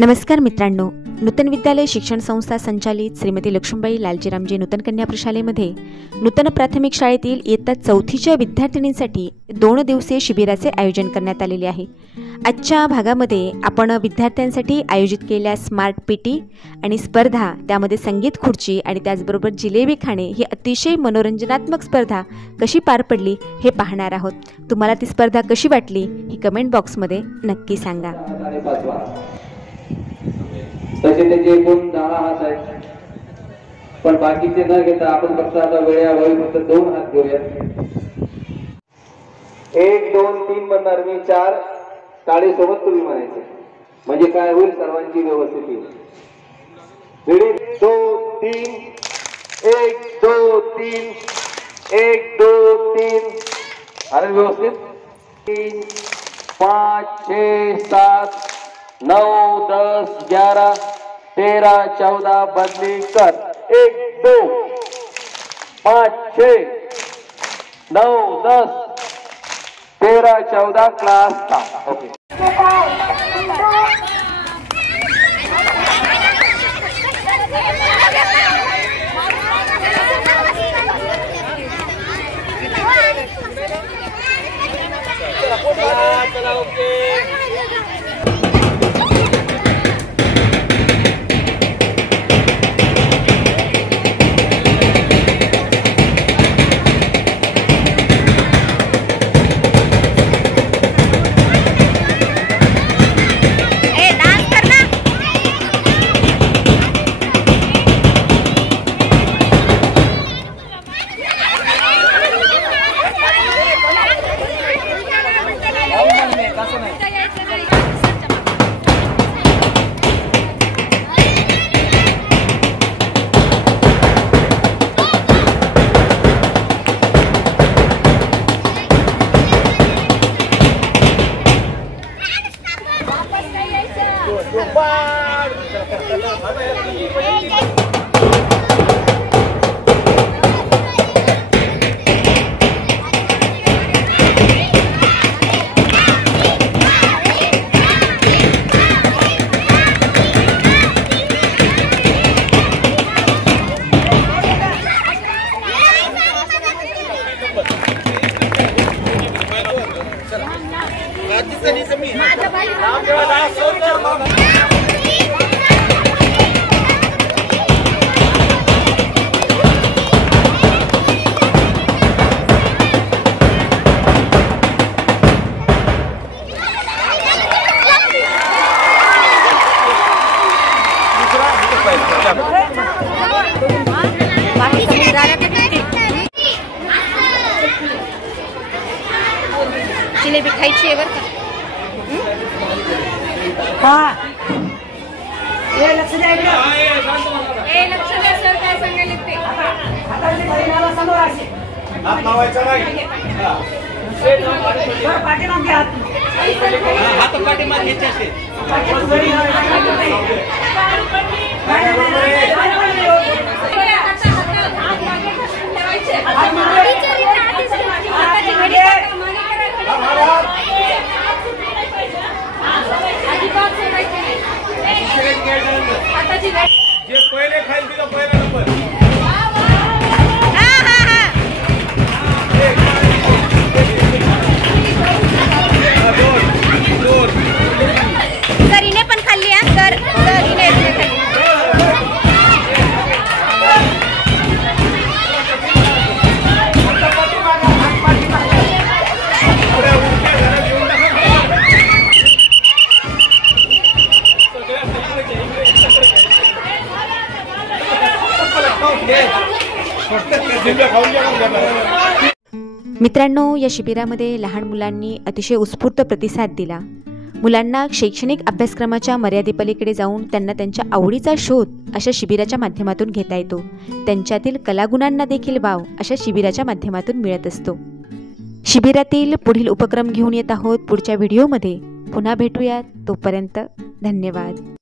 नमस्कार मित्रांनो, नूतन विद्यालय शिक्षण संस्था संचालित श्रीमती लक्ष्मीबाई लालजीरामजी नूतन कन्या प्रशालेमध्ये नूतन प्राथमिक शाळेतील इयत्ता 4थीच्या विद्यार्थिनींसाठी 2 दिवसीय शिबिराचे आयोजन करण्यात आलेले आहे। आजच्या भागामध्ये आपण विद्यार्थ्यांसाठी आयोजित केलेल्या स्मार्ट पीटी आणि स्पर्धा, त्यामध्ये संगीत खुर्ची आणि त्याचबरोबर जिलेबी खाणे ही अतिशय मनोरंजनात्मक स्पर्धा कशी पार पडली हे पाहणार आहोत। तुम्हाला ती स्पर्धा कशी वाटली हे कमेंट बॉक्समध्ये नक्की सांगा। तसे त्याचे एकूण 10 हात आहेत, पण बाकीचे न घेता आपण फक्त आता वेळेअभावी फक्त 2 हात घेऊया। 1 2 3 म्हणणार मी, 4 टाळे सोबत तुम्ही म्हणायचे, म्हणजे काय होईल, सर्वांची व्यवस्थित येईल। रेडी 2 3 1 2 3 1 2 3 अरे व्यवस्थित 3 5 6 7 9 10 11 13 14 बदली कर 1 2 5 6 9 10 13 14 क्लास का ओके। चला ओके। जिलेबी खायची आहे बरं का? हां ए लक्ष द्या इकडे। ए लक्ष द्या सर, काय सांगायले ते हाताची परिणाम समोर असे हात लावायचा नाही। वर पाठीमागे घ्या, हात पाठीमागे घ्यायचे असे। जे पहिले खाईल तिला पहिला नंबर। सर इने पण खाल्ली आहे सर, इने खाल्ली। मित्रांनो, या शिबिरामध्ये लहान मुलांनी अतिशय उत्स्फूर्त प्रतिसाद दिला। मुलांना शैक्षणिक अभ्यासक्रमाच्या मर्यादेपलीकडे जाऊन त्यांना त्यांच्या आवडीचा शोध अशा शिबिराच्या माध्यमातून घेता येतो। त्यांच्यातील कलागुणांना देखील वाव अशा शिबिराच्या माध्यमातून मिळत असतो। शिबिरातील पुढील उपक्रम घेऊन येत आहोत पुढच्या व्हिडिओमध्ये। पुन्हा भेटूयात, तोपर्यंत धन्यवाद।